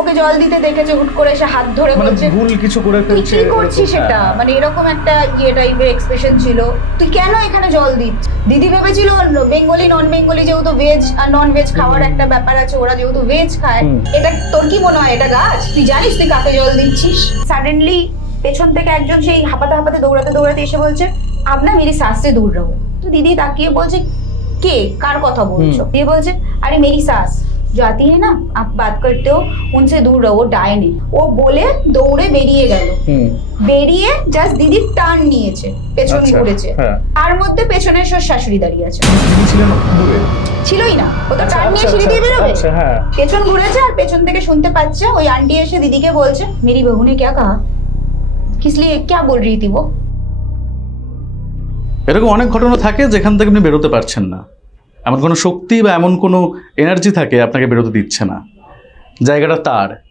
ওকে জল দিতে দেখেছে হুট করে এসে হাত ধরে মানে বলছে ভুল কিছু করে ফেলছে কি করছিস সেটা? হ্যাঁ। মানে এরকম একটা ইয়ে টাইপের এক্সপ্রেশন ছিল। তুই কেন এখানে জল দিচ্ছ? দিদি ভেবেছিল বেঙ্গলি নন বেঙ্গলি যেহেতু ভেজ আর নন ভেজ খাওয়ার একটা ব্যাপার আছে ওরা যেহেতু ভেজ খায় এটা তোর কি মনে হয়? এটা গাছ? তুই জানিস তুই কাকে জল দিচ্ছিস? সাডেনলি পেছন থেকে একজন সেই হাঁপাতে হাঁপাতে দৌড়াতে দৌড়াতে এসে বলছে আপনা মেরি শ্বাসে দূর রহো তো দিদি তাকিয়ে বলছে কে? কার কথা বলছো? দিয়ে বলছে আরে মেরি শ্বাস जो आती है ना आप बात करते हो उनसे दूर रहो वो डायन है ও বলে দৌড়ে বেরিয়ে গেল হুম বেরিয়ে জাস্ট দিদি টার্ন নিয়েছে পেছন আচ্ছা, ঘুরেছে হ্যাঁ। তার মধ্যে পেছনে সব শাশুড়ি দাঁড়িয়ে আছে তিনি ছিলেন দূরে ছিলই না ও তো আচ্ছা, টার্ন নিয়ে আচ্ছা, সিঁড়ি দিয়ে আচ্ছা, বেরোবে আচ্ছা, হ্যাঁ পেছন ঘুরেছে আর পেছন থেকে শুনতে পাচ্ছে ওই আন্টি এসে দিদিকে বলছে মেরি বহু ने क्या कहा किस लिए क्या बोल रही थी वो এরকম অনেক ঘটনা থাকে যেখান থেকে আপনি বেরোতে পারছেন না এমন কোনো শক্তি বা এমন কোনো এনার্জি থাকে আপনাকে বেরোতে দিচ্ছে না। জায়গাটা তার।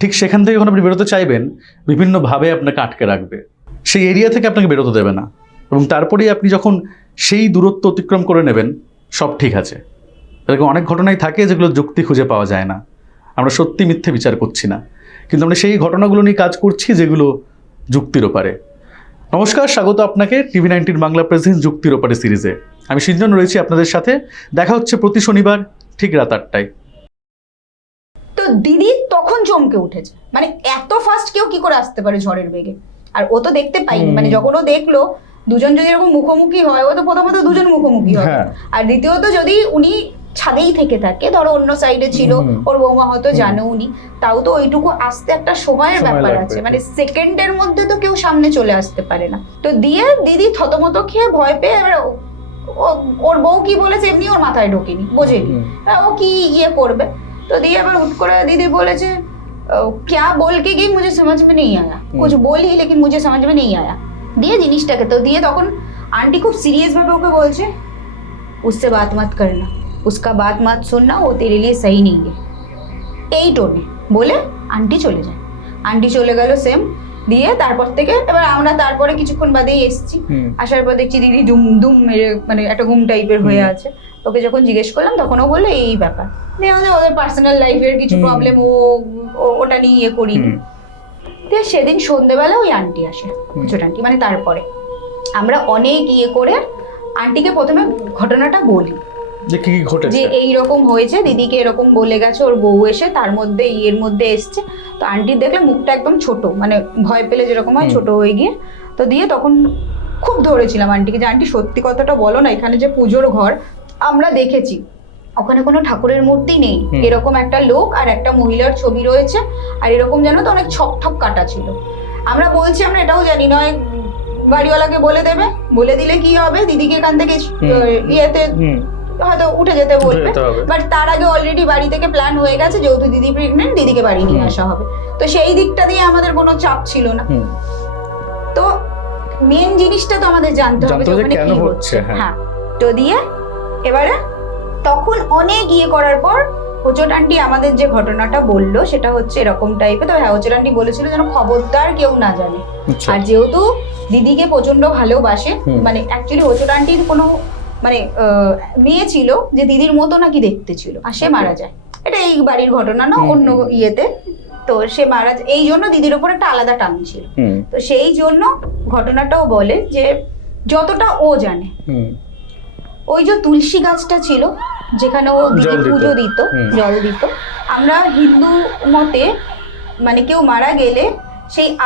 ঠিক সেখান থেকে যখন আপনি বেরোতে চাইবেন, বিভিন্নভাবে আপনাকে আটকে রাখবে। সেই এরিয়া থেকে আপনাকে বেরোতে দেবে না। এবং তারপরেই আপনি যখন সেই দূরত্ব অতিক্রম করে নেবেন, সব ঠিক আছে। এরকম অনেক ঘটনাই থাকে যেগুলো যুক্তি খুঁজে পাওয়া যায় না। আমরা সত্যি মিথ্যে বিচার করছি না। কিন্তু আমরা সেই ঘটনাগুলো নিয়ে কাজ করছি যেগুলো যুক্তির ওপারে। নমস্কার স্বাগত আপনাকে টিভি নাইনটিন বাংলা প্রেজেন্স যুক্তির ওপারে সিরিজে আমি সিঞ্জন রয়েছি আপনাদের সাথে। দেখা হচ্ছে প্রতি শনিবার ঠিক রাত আটটায়। তো দিদি তখন চমকে উঠেছে। মানে এত ফাস্ট কেউ কি করে আসতে পারে ঝড়ের বেগে? আর ও তো দেখতে পাইনি মানে যখন ও দেখল দুজন যদি এরকম মুখোমুখি হয় ও তো প্রথমত দুজন মুখোমুখি হয় হ্যাঁ। আর দ্বিতীয়ত যদি উনি ছাদেই থেকে থাকে ধরো অন্য সাইডে ছিল হুম। ওর বৌমা হয়তো হুম। জানে উনি তাও তো ওইটুকু আসতে একটা সময়ের সময় ব্যাপার লাগবে আছে একটু। মানে সেকেন্ডের মধ্যে তো কেউ সামনে চলে আসতে পারে না তো দিয়ে দিদি থতমত খেয়ে ভয় পেয়ে এবার ও- ও- ওর বউ কি বলেছে এমনি ওর মাথায় ঢোকেনি বোঝেনি হুম। আহ, ও কি ইয়ে করবে তো দিয়ে এবার হুট করে দিদি বলেছে আহ, क्या बोल के गई मुझे समझ में नहीं आया कुछ बोली लेकिन मुझे समझ में नहीं आया দিয়ে জিনিসটাকে তো দিয়ে তখন আন্টি খুব সিরিয়াস ভাবে ওকে বলছে उससे बात मत करना उसका बात मत सुनना वो तेरे लिए सही नहीं है এই টোনে বলে আন্টি চলে যায় আন্টি চলে গেল সেম দিয়ে তারপর থেকে এবার আমরা তারপরে কিছুক্ষণ বাদেই এসেছি হুম। আসার পর দেখছি দিদি দুম দুম মেরে মানে একটা ঘুম টাইপের হয়ে আছে ওকে যখন জিজ্ঞেস করলাম তখন ও বললো এই ব্যাপার দিয়ে আমাদের ওদের পার্সোনাল লাইফের কিছু হুম। প্রবলেম ও ও- ওটা নিয়ে ইয়ে করিনি হুম। দিয়ে সেদিন সন্ধেবেলা ওই আন্টি আসে ছোট আন্টি মানে তারপরে আমরা অনেক ইয়ে করে আন্টিকে প্রথমে ঘটনাটা বলি যে কি কি যে এই রকম হয়েছে দিদিকে এরকম বলে গেছে ওর বউ এসে তার মধ্যে ইয়ের মধ্যে এসছে। তো আন্টির দেখলে মুখটা একদম ছোট মানে ভয় পেলে যেরকম হয় ছোট হয়ে গিয়ে। তো দিয়ে তখন খুব ধরেছিলাম আন্টিকে যে আন্টি সত্যি কথাটা বলো না এখানে যে পুজোর ঘর আমরা দেখেছি। ওখানে কোনো ঠাকুরের মূর্তি নেই। এরকম একটা লোক আর একটা মহিলার ছবি রয়েছে। আর এরকম জানো তো অনেক ছক ঠক কাটা ছিল। আমরা বলছি আমরা এটাও জানি নয় বাড়িওয়ালাকে বলে দেবে। বলে দিলে কি হবে? দিদিকে এখান থেকে ইয়েতে হয়তো উঠে যেতে বলবে। বাট তার আগে অলরেডি বাড়ি থেকে প্ল্যান হয়ে গেছে যেহেতু দিদি প্রেগনেন্ট দিদিকে বাড়ি নিয়ে আসা হবে। তো সেই দিকটা দিয়ে আমাদের কোনো চাপ ছিল না। তো মেন জিনিসটা তো আমাদের জানতে হবে ওখানে কেন কি হচ্ছে, হ্যাঁ। হ্যাঁ। তো দিয়ে এবারে তখন অনেক ইয়ে করার পর হোচট আন্টি আমাদের যে ঘটনাটা বলল সেটা হচ্ছে এরকম টাইপের তো হ্যাঁ হোচট আন্টি বলেছিল যেন খবরদার কেউ না জানে। আচ্ছা। আর যেহেতু দিদিকে প্রচণ্ড ভালোবাসে মানে অ্যাকচুয়ালি হোচট আন্টির কোনো মানে মেয়ে ছিল যে দিদির মতো নাকি দেখতে ছিল আর সে মারা যায়। এটা এই বাড়ির ঘটনা না অন্য ইয়েতে। তো সে মারা এই জন্য দিদির উপর একটা আলাদা টান ছিল। তো সেই জন্য ঘটনাটাও বলে যে যতটা ও জানে ওই যে তুলসী গাছটা ছিল যেখানে ও দিদি পুজো দিত জল দিত। আমরা হিন্দু মতে মানে কেউ মারা গেলে সেই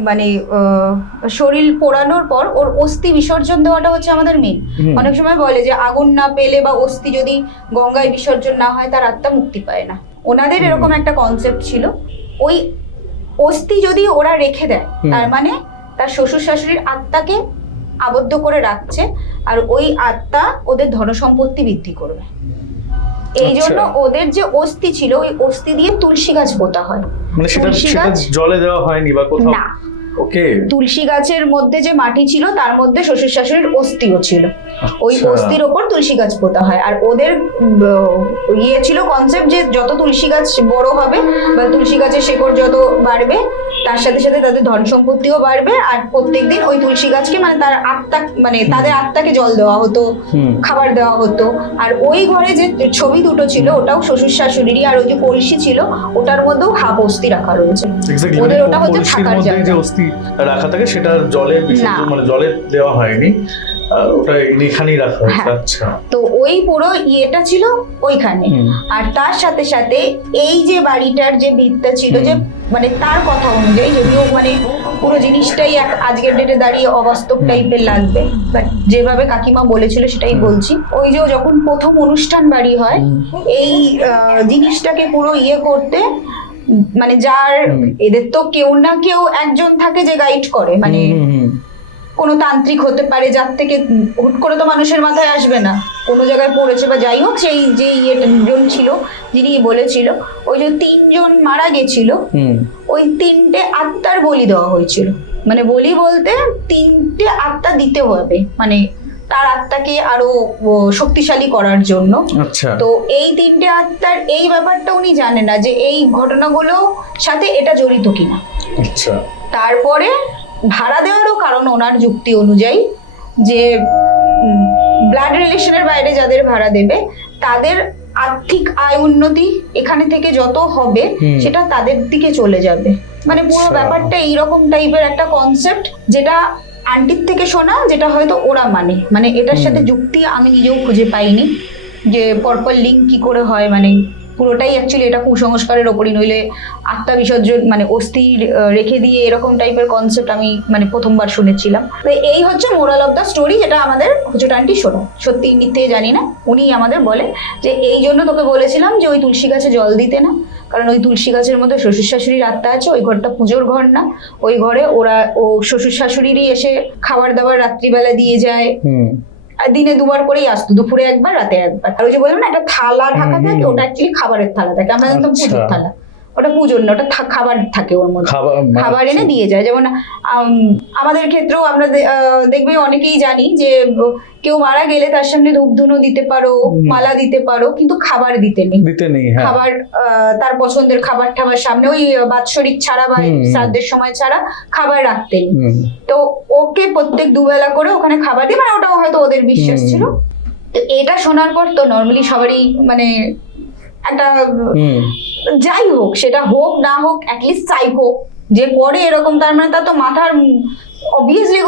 মানে আহ, শরীর পোড়ানোর পর ওর অস্থি বিসর্জন দেওয়াটা হচ্ছে আমাদের মেন অনেক সময় বলে যে আগুন না পেলে বা অস্থি যদি গঙ্গায় বিসর্জন না হয় তার আত্মা মুক্তি পায় না। ওনাদের এরকম একটা কনসেপ্ট ছিল। ওই অস্থি যদি ওরা রেখে দেয় তার মানে তার শ্বশুর শাশুড়ির আত্মাকে আবদ্ধ করে রাখছে আর ওই আত্মা ওদের ধনসম্পত্তি বৃদ্ধি করবে। এই জন্য আচ্ছা। ওদের যে অস্থি ছিল ওই অস্থি দিয়ে তুলসী গাছ পোতা হয়। মানে সেটা সেটা জলে দেওয়া হয়নি বা কোথাও? না। ওকে তুলসী গাছের মধ্যে যে মাটি ছিল তার মধ্যে শ্বশুর শাশুড়ির অস্থিও ছিল। ওই আচ্ছা। অস্থির ওপর তুলসী গাছ পোতা হয়। আর ওদের ইয়ে ছিল কনসেপ্ট যে যত তুলসী গাছ বড় হবে বা তুলসী গাছের শেকড় যত বাড়বে তার সাথে সাথে তাদের ধন সম্পত্তিও বাড়বে। আর প্রত্যেকদিন ওই তুলসী গাছকে মানে তার আত্মা মানে তাদের আত্মাকে জল দেওয়া হতো খাবার দেওয়া হতো। আর ওই ঘরে যে ছবি দুটো ছিল ওটাও শ্বশুর শাশুড়িরই। আর ওই যে কলসি ছিল ওটার মধ্যেও হাফ অস্থি রাখা রয়েছে। ওদের ওটা হচ্ছে থাকার জায়গা। অস্থি রাখা থাকে সেটা জলে বিশুদ্ধ মানে জলে দেওয়া হয়নি। ওটা এখানেই রাখা হয়েছে হ্যাঁ। আচ্ছা। তো ওই পুরো ইয়েটা ছিল ওইখানে। আর তার সাথে সাথে এই যে বাড়িটার যে ভিতটা ছিল যে মানে তার কথা অনুযায়ী যদিও মানে পুরো জিনিসটাই এক- আজকের ডেটে দাঁড়িয়ে অবাস্তব টাইপের লাগবে বাট যেভাবে কাকিমা বলেছিল সেটাই বলছি। ওই যে যখন প্রথম অনুষ্ঠান বাড়ি হয় এই আহ, জিনিসটাকে পুরো ইয়ে করতে মানে যার এদের তো কেউ না কেউ একজন থাকে যে গাইড করে মানে কোনো তান্ত্রিক হতে পারে যার থেকে হুট করে তো মানুষের মাথায় আসবে না। কোনো জায়গায় পড়েছে বা যাই হোক সেই যে ইয়ে জন ছিল যিনি বলেছিল ওই যে তিনজন মারা গেছিল ওই তিনটে আত্মার বলি দেওয়া হয়েছিল। মানে বলি বলতে তিনটে আত্মা দিতে হবে মানে তার আত্মাকে আরও শক্তিশালী করার জন্য। আচ্ছা। তো এই তিনটে আত্মার এই ব্যাপারটা উনি জানে না যে এই ঘটনাগুলো সাথে এটা জড়িত কিনা। আচ্ছা। তারপরে ভাড়া দেওয়ারও কারণ ওনার যুক্তি অনুযায়ী যে ব্লাড রিলেশনের বাইরে যাদের ভাড়া দেবে তাদের আর্থিক আয় উন্নতি এখানে থেকে যত হবে সেটা তাদের দিকে চলে যাবে। মানে পুরো আচ্ছা। ব্যাপারটা এইরকম টাইপের একটা কনসেপ্ট যেটা আন্টির থেকে শোনা যেটা হয়তো ওরা মানে। মানে এটার সাথে যুক্তি আমি নিজেও খুঁজে পাইনি। যে পরপর লিঙ্ক কি করে হয় মানে পুরোটাই অ্যাকচুয়ালি এটা কুসংস্কারের ওপরই নইলে আত্মা বিসর্জন মানে অস্থি রেখে দিয়ে এরকম টাইপের কনসেপ্ট আমি মানে প্রথমবার শুনেছিলাম। তো এই হচ্ছে মোরাল অফ দ্য স্টোরি যেটা আমাদের হুজুর আন্টি শোনো। সত্যি মিথ্যে জানি না উনি আমাদের বলে যে এই জন্য তোকে বলেছিলাম যে ওই তুলসী গাছে জল দিতে না। কারণ ওই তুলসী গাছের মধ্যে শ্বশুর শাশুড়ির আত্মা আছে ওই ঘরটা পুজোর ঘর না। ওই ঘরে ওরা ও শ্বশুর শাশুড়িরই এসে খাবার দাবার রাত্রিবেলা দিয়ে যায়। হুম। আর দিনে দুবার করেই আসতো দুপুরে একবার রাতে একবার। আর ওই যে বললাম না একটা থালা ঢাকা থাকে ওটা অ্যাকচুয়ালি খাবারের থালা থাকে আমরা একদম আচ্ছা। পুজোর থালা। ওটা পুজোর না ওটা খাবার থাকে ওর মধ্যে। খাবার মানে- এনে দিয়ে যায়। যেমন আম, আমাদের ক্ষেত্রেও আমরা দেখবে অনেকেই জানি যে কেউ মারা গেলে তার সামনে ধূপ ধুনো দিতে পারো মালা দিতে পারো কিন্তু খাবার দিতে নেই। দিতে নেই হ্যাঁ। খাবার তার পছন্দের খাবার টাবার সামনে ওই বাৎসরিক ছাড়া বা শ্রাদ্ধের সময় ছাড়া খাবার রাখতে নেই। তো ওকে প্রত্যেক দুবেলা করে ওখানে খাবার দিয়ে মানে ওটাও হয়তো ওদের বিশ্বাস ছিল। তো এটা শোনার পর তো নর্মালি সবারই মানে একটা যাই হোক সেটা হোক না হোক অ্যাটলিস্ট সাইকো যে করে এরকম তার মানে তার তো মাথার অবভিয়াসলি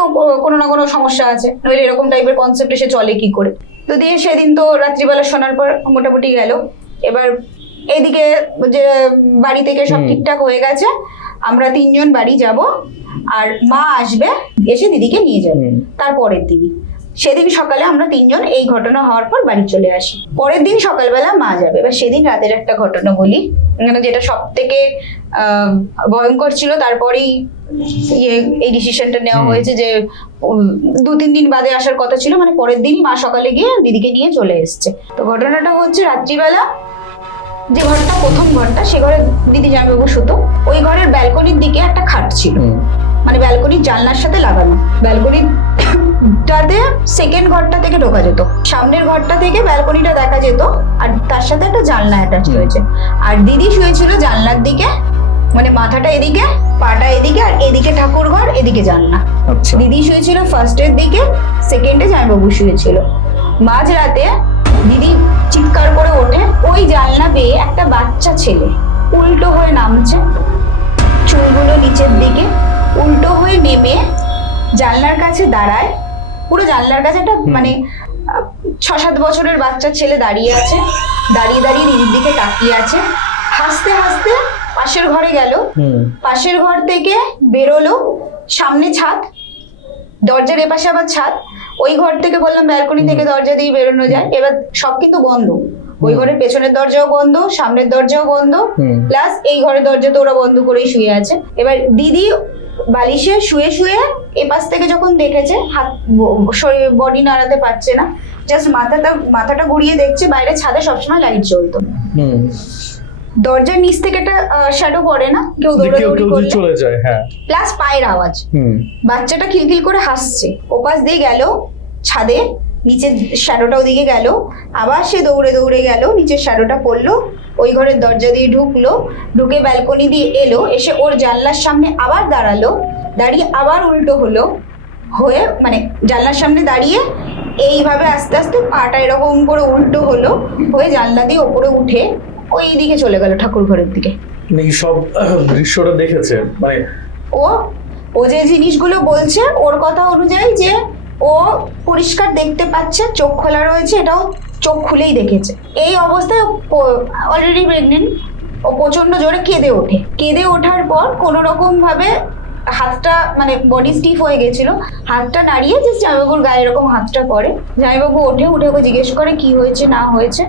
কোনো না কোনো সমস্যা আছে। নইলে এরকম টাইপের কনসেপ্ট এসে চলে কি করে? তো দিয়ে সেদিন তো রাত্রিবেলা শোনার পর মোটামুটি গেল। এবার এইদিকে যে বাড়ি থেকে সব ঠিকঠাক হয়ে গেছে আমরা তিনজন বাড়ি যাব। আর মা আসবে এসে দিদিকে নিয়ে যাবে। তারপরের দিনই। সেদিন সকালে আমরা তিনজন এই ঘটনা হওয়ার পর বাড়ি চলে আসি। পরের দিন সকালবেলা মা যাবে। এবার সেদিন রাতের একটা ঘটনা বলি। মানে যেটা সব থেকে ভয়ঙ্কর ছিল তারপরেই ইয়ে এই ডিসিশনটা নেওয়া হয়েছে যে দু তিন দিন বাদে আসার কথা ছিল। মানে পরের দিনই মা সকালে গিয়ে দিদিকে নিয়ে চলে এসছে। তো ঘটনাটা হচ্ছে রাত্রিবেলা যে ঘরটা প্রথম ঘরটা সে ঘরে দিদি জামাইবাবু শুতো ওই ঘরের ব্যালকনির দিকে একটা খাট ছিল। মানে ব্যালকনির জানলার সাথে লাগানো। ব্যালকনিটাতে সেকেন্ড ঘরটা থেকে ঢোকা যেত। সামনের ঘরটা থেকে ব্যালকনিটা দেখা যেত আর তার সাথে একটা জানলা অ্যাটাচ। রয়েছে। আর দিদি শুয়েছিল জানলার দিকে মানে মাথাটা এদিকে পাটা এদিকে আর এদিকে ঠাকুর ঘর এদিকে জানলা। আচ্ছা। দিদি শুয়েছিল ফার্স্টের দিকে সেকেন্ডে জামাইবাবু শুয়েছিল। মাঝ রাতে দিদি চিৎকার করে ওঠে ওই জানলা বেয়ে একটা বাচ্চা ছেলে উল্টো হয়ে নামছে। চুলগুলো নিচের দিকে উল্টো হয়ে নেমে জানলার কাছে দাঁড়ায় পুরো জানলার কাছে একটা মানে ছ সাত বছরের বাচ্চা ছেলে দাঁড়িয়ে আছে দাঁড়িয়ে দাঁড়িয়ে দিদির দিকে তাকিয়ে আছে হাসতে হাসতে পাশের ঘরে গেল। পাশের ঘর থেকে বেরোলো সামনে ছাদ দরজার এপাশে আবার ছাদ ওই ঘর থেকে বললাম ব্যালকনি থেকে দরজা দিয়ে বেরোনো যায় এবার সব কিন্তু বন্ধ। ওই ঘরের পেছনের দরজাও বন্ধ সামনের দরজাও বন্ধ প্লাস এই ঘরের দরজা তো ওরা বন্ধ করেই শুয়ে আছে। এবার দিদি বালিশে শুয়ে শুয়ে এপাশ থেকে যখন দেখেছে হাত বডি নাড়াতে পারছে না জাস্ট মাথাটা মাথাটা ঘুরিয়ে দেখছে বাইরে ছাদে সবসময় লাইট জ্বলতো। দরজার নিচ থেকে একটা শ্যাডো পড়ে না? কেউ দৌড়াদৌড়ি করলে? চলে যায় হ্যাঁ। প্লাস পায়ের আওয়াজ। হুম। বাচ্চাটা খিলখিল করে হাসছে। ওপাশ দিয়ে গেল ছাদে নিচের শ্যাডোটা ওদিকে গেল আবার সে দৌড়ে দৌড়ে গেল নিচের শ্যাডোটা পড়ল ওই ঘরের দরজা দিয়ে ঢুকলো ঢুকে ব্যালকনি দিয়ে এলো এসে ওর জানলার সামনে আবার দাঁড়াল দাঁড়িয়ে আবার উল্টো হলো হয়ে মানে জানলার সামনে দাঁড়িয়ে এইভাবে আস্তে আস্তে পাটা এরকম করে উল্টো হলো হয়ে জানলা দিয়ে ওপরে উঠে ওই দিকে চলে গেল ঠাকুর ঘরের দিকে। সব দৃশ্যটা দেখেছে? মানে ও ও যে জিনিসগুলো বলছে ওর কথা অনুযায়ী যে ও পরিষ্কার দেখতে পাচ্ছে চোখ খোলা রয়েছে এটাও চোখ খুলেই দেখেছে। এই অবস্থায় অলরেডি প্রেগনেন্ট ও প্রচণ্ড জোরে কেঁদে ওঠে। কেঁদে ওঠার পর কোনো রকম ভাবে হাতটা মানে বডি স্টিফ হয়ে গেছিল। হাতটা নাড়িয়ে যে জামাইবাবুর গায়ে এরকম হাতটা পড়ে জামাইবাবু ওঠে, উঠে ওকে জিজ্ঞেস করে, কি হয়েছে, না হয়েছে?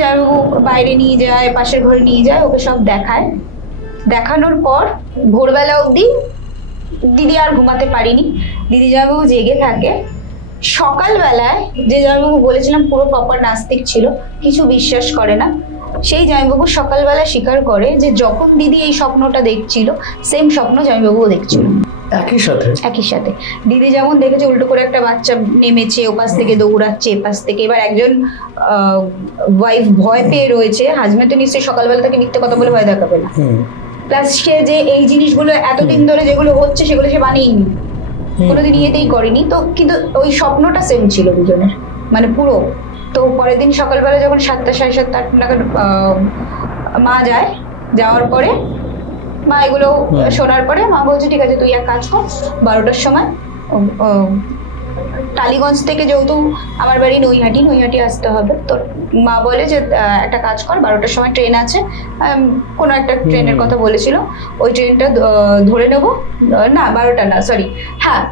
জামাইবাবু বাইরে নিয়ে যায়, পাশের ঘরে নিয়ে যায়, ওকে সব দেখায়। দেখানোর পর ভোরবেলা অবধি দিদি আর ঘুমাতে পারিনি। দিদি জামাইবাবু জেগে থাকে। সকালবেলায় যে জয়বাবু বলেছিলাম পুরো প্রপার নাস্তিক ছিল কিছু বিশ্বাস করে না। সেই জামাইবাবু সকালবেলা স্বীকার করে যে যখন দিদি এই স্বপ্নটা দেখছিল সেম স্বপ্ন জামাইবাবুও দেখছিল। একই সাথে? একই সাথে। দিদি যেমন দেখেছে উল্টো করে একটা বাচ্চা নেমেছে ওপাশ থেকে দৌড়াচ্ছে এপাশ থেকে। এবার একজন ওয়াইফ ভয় পেয়ে রয়েছে। হাজব্যান্ড তো নিশ্চয়ই সকালবেলা তাকে মিথ্যে কথা বলে ভয় দেখাবে না। প্লাস সে যে এই জিনিসগুলো এতদিন ধরে যেগুলো হচ্ছে সেগুলো সে বানিয়েনি। কোনোদিন ইয়েতেই করিনি। তো কিন্তু ওই স্বপ্নটা সেম ছিল দুজনের। মানে পুরো। তো পরের দিন সকালবেলা যখন সাতটা সাড়ে সাতটা আট নাগাদ আহ, মা যায় যাওয়ার পরে মা এগুলো শোনার পরে মা বলছে ঠিক আছে তুই এক কাজ কর বারোটার সময় টালিগঞ্জ থেকে যেহেতু আমার বাড়ি নৈহাটি নৈহাটি আসতে হবে। তো মা বলে যে একটা কাজ কর বারোটার সময় ট্রেন আছে। কোনো একটা ট্রেনের কথা বলেছিল। ওই ট্রেনটা ধরে নেব। না বারোটা না সরি হ্যাঁ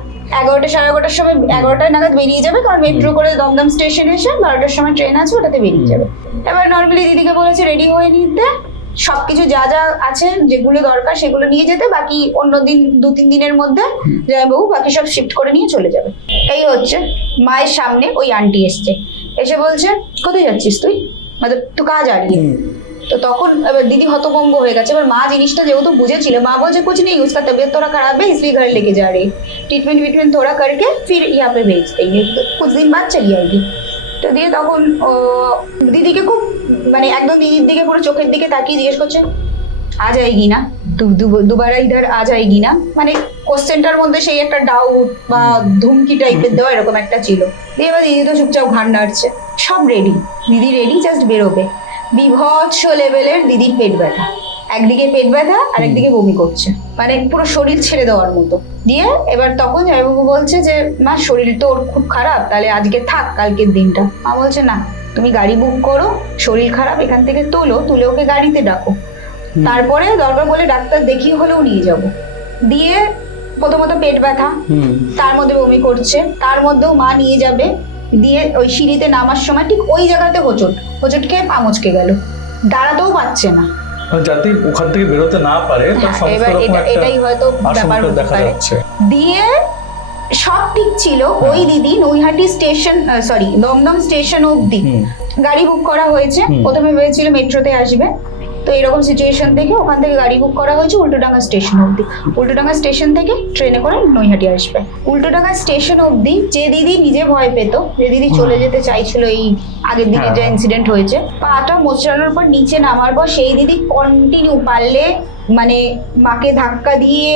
এগারোটা সাড়ে এগারোটার সময় এগারোটায় নাগাদ বেরিয়ে যাবে কারণ মেট্রো করে দমদম স্টেশনে এসে বারোটার সময় ট্রেন আছে ওটাতে বেরিয়ে যাবে। এবার নর্মালি দিদিকে বলেছে রেডি হয়ে নিতে। সবকিছু যা যা আছে যেগুলো দরকার সেগুলো নিয়ে যেতে বাকি অন্য দিন দু তিন দিনের মধ্যে জয়বাবু বাকি সব শিফট করে নিয়ে চলে যাবে এই হচ্ছে মায়ের সামনে ওই আন্টি এসছে এসে বলছে কোথায় যাচ্ছিস তুই মানে তুই কাজ আড়িয়ে তো তখন এবার দিদি হতভম্ব হয়ে গেছে এবার মা জিনিসটা যেহেতু বুঝেছিল মা বলছে कुछ नहीं उसका तबीयत थोड़ा खराब है इसलिए घर लेके जा रही ट्रीटमेंट विटमेंट थोड़ा करके फिर यहाँ पे भेज देंगे तो कुछ दिन बाद चली आएगी তো দিয়ে তখন দিদিকে খুব মানে একদম দিদির দিকে পুরো চোখের দিকে তাকিয়ে জিজ্ঞেস করছে আ যায়গি না? দুবারা ইধার আ যায়গি না? মানে কোশ্চেনটার মধ্যে সেই একটা ডাউট বা ধুমকি টাইপের দেওয়া এরকম একটা ছিল। দিয়ে এবার দিদি তো চুপচাপ ঘাড় নাড়ছে। সব রেডি দিদি রেডি জাস্ট বেরোবে। বিভৎস লেভেলের দিদির পেট ব্যথা। একদিকে পেট ব্যথা আর একদিকে বমি করছে। মানে পুরো শরীর ছেড়ে দেওয়ার মতো। দিয়ে এবার তখন জয়বাবু বলছে যে মা শরীর তো ওর খুব খারাপ তাহলে আজকে থাক কালকের দিনটা। মা বলছে না তুমি গাড়ি বুক করো শরীর খারাপ এখান থেকে তোলো তুলে ওকে গাড়িতে ডাকো। তারপরে দরকার বলে ডাক্তার দেখিয়ে হলেও নিয়ে যাব। দিয়ে প্রথমত পেট ব্যথা তার মধ্যে বমি করছে তার মধ্যেও মা নিয়ে যাবে। দিয়ে ওই সিঁড়িতে নামার সময় ঠিক ওই জায়গাতে হোঁচট হোঁচট খেয়ে পা মুচকে গেল। দাঁড়াতেও পারছে না। যাতে ওখান থেকে বেরোতে না পারে তার হ্যাঁ, সমস্ত এবার রকম এটা একটা এটাই হয়তো ব্যাপার আশঙ্কা দেখা যাচ্ছে। দিয়ে সব ঠিক ছিল ওই দিদি Naihati station sorry Dum Dum station অবধি গাড়ি বুক করা হয়েছে। প্রথমে ভেবেছিল মেট্রোতে আসবে। তো এরকম সিচুয়েশন থেকে ওখান থেকে গাড়ি বুক করা হয়েছে উল্টোডাঙ্গা স্টেশন অবধি। উল্টোডাঙ্গা স্টেশন থেকে ট্রেনে করে নৈহাটি আসবে। উল্টোডাঙ্গা স্টেশন অবধি যে দিদি নিজে ভয় পেত যে দিদি চলে যেতে চাইছিল এই আগের দিকে যা যে ইনসিডেন্ট হয়েছে পাটা মোচড়ানোর পর নিচে নামার পর সেই দিদি কন্টিনিউ পারলে মানে মাকে ধাক্কা দিয়ে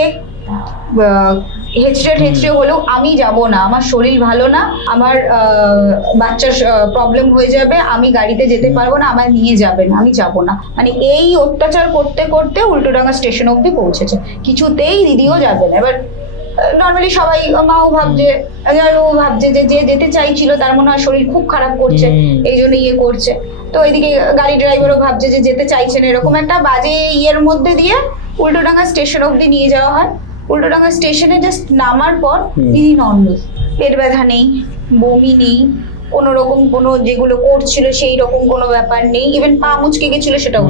হেঁচড়ে ঠেচড়ে হলেও আমি যাব না আমার শরীর ভালো না আমার আহ, বাচ্চার প্রবলেম হয়ে যাবে আমি গাড়িতে যেতে পারব না আমায় নিয়ে যাবে না আমি যাব না। মানে এই অত্যাচার করতে করতে উল্টোডাঙ্গা স্টেশন অবধি পৌঁছেছে। কিছুতেই দিদিও যাবে না। এবার নর্মালি সবাই মাও ভাবছে ও ভাবছে যে যে যেতে চাইছিল তার মনে হয় শরীর খুব খারাপ করছে এই জন্য ইয়ে করছে। তো এদিকে গাড়ি ড্রাইভারও ভাবছে যে যেতে চাইছে না এরকম একটা বাজে ইয়ের মধ্যে দিয়ে উল্টোডাঙ্গা স্টেশন অব্দি নিয়ে যাওয়া হয়। উল্টোডাঙ্গা স্টেশনে জাস্ট নামার পর। দিদি নর্মাল পেট ব্যথা নেই বমি নেই কোনো রকম কোনো যেগুলো করছিল সেই রকম কোনো ব্যাপার নেই ইভেন পা মুচকে গেছিল সেটাও।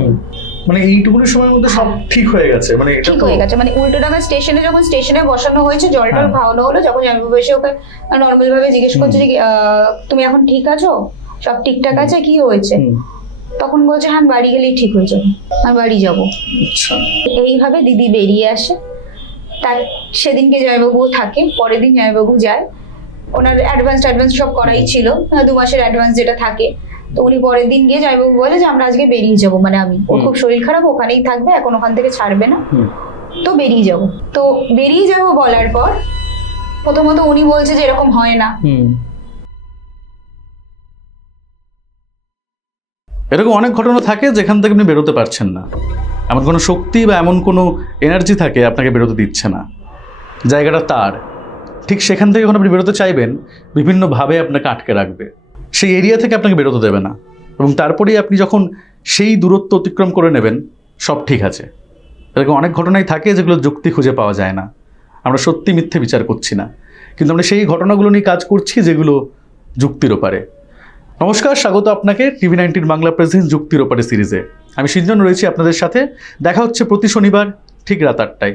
মানে এইটুকুনি সময়ের মধ্যে সব ঠিক হয়ে গেছে মানে এটা ঠিক হয়ে গেছে মানে উল্টোডাঙ্গা স্টেশনে যখন স্টেশনে বসানো হয়েছে জল টল হ্যাঁ। খাওয়ানো হলো যখন আমি এসে ওকে নর্মাল ভাবে জিজ্ঞেস করছে যে তুমি এখন ঠিক আছো? সব ঠিকঠাক আছে? কি হয়েছে? তখন বলছে হ্যাঁ বাড়ি গেলেই ঠিক হয়ে যাবে আমি বাড়ি যাব। আচ্ছা। এইভাবে দিদি বেরিয়ে আসে। তার সেদিনকে জয়বাবু থাকে পরের দিন জয়বাবু যায়। ওনার অ্যাডভান্স অ্যাডভান্স সব করাই ছিল দু মাসের অ্যাডভান্স যেটা থাকে। তো উনি পরের দিন গিয়ে জয়বাবু বলে যে আমরা আজকে বেরিয়ে যাব। মানে আমি ওর খুব শরীর খারাপ ওখানেই থাকবে এখন ওখান থেকে ছাড়বে না। তো বেরিয়ে যাব। তো বেরিয়ে যাব বলার পর প্রথমত উনি বলছে যে এরকম হয় না। এরকম অনেক ঘটনা থাকে যেখান থেকে আপনি বেরোতে পারছেন না। এমন কোনো শক্তি বা এমন কোনো এনার্জি থাকে আপনাকে বেরোতে দিচ্ছে না। জায়গাটা তার। ঠিক সেখান থেকে যখন আপনি বেরোতে চাইবেন, বিভিন্নভাবে আপনাকে আটকে রাখবে। সেই এরিয়া থেকে আপনাকে বেরোতে দেবে না। এবং তারপরেই আপনি যখন সেই দূরত্ব অতিক্রম করে নেবেন, সব ঠিক আছে। এরকম অনেক ঘটনাই থাকে যেগুলো যুক্তি খুঁজে পাওয়া যায় না। আমরা সত্যি মিথ্যে বিচার করছি না। কিন্তু আমরা সেই ঘটনাগুলো নিয়ে কাজ করছি যেগুলো যুক্তির ওপারে। নমস্কার, স্বাগত আপনাকে টিভি নাইনটিন বাংলা প্রেজেন্ট যুক্তির ওপারে সিরিজে। আমি সিঞ্জন রয়েছি আপনাদের সাথে। দেখা হচ্ছে প্রতি শনিবার, ঠিক রাত আটটায়।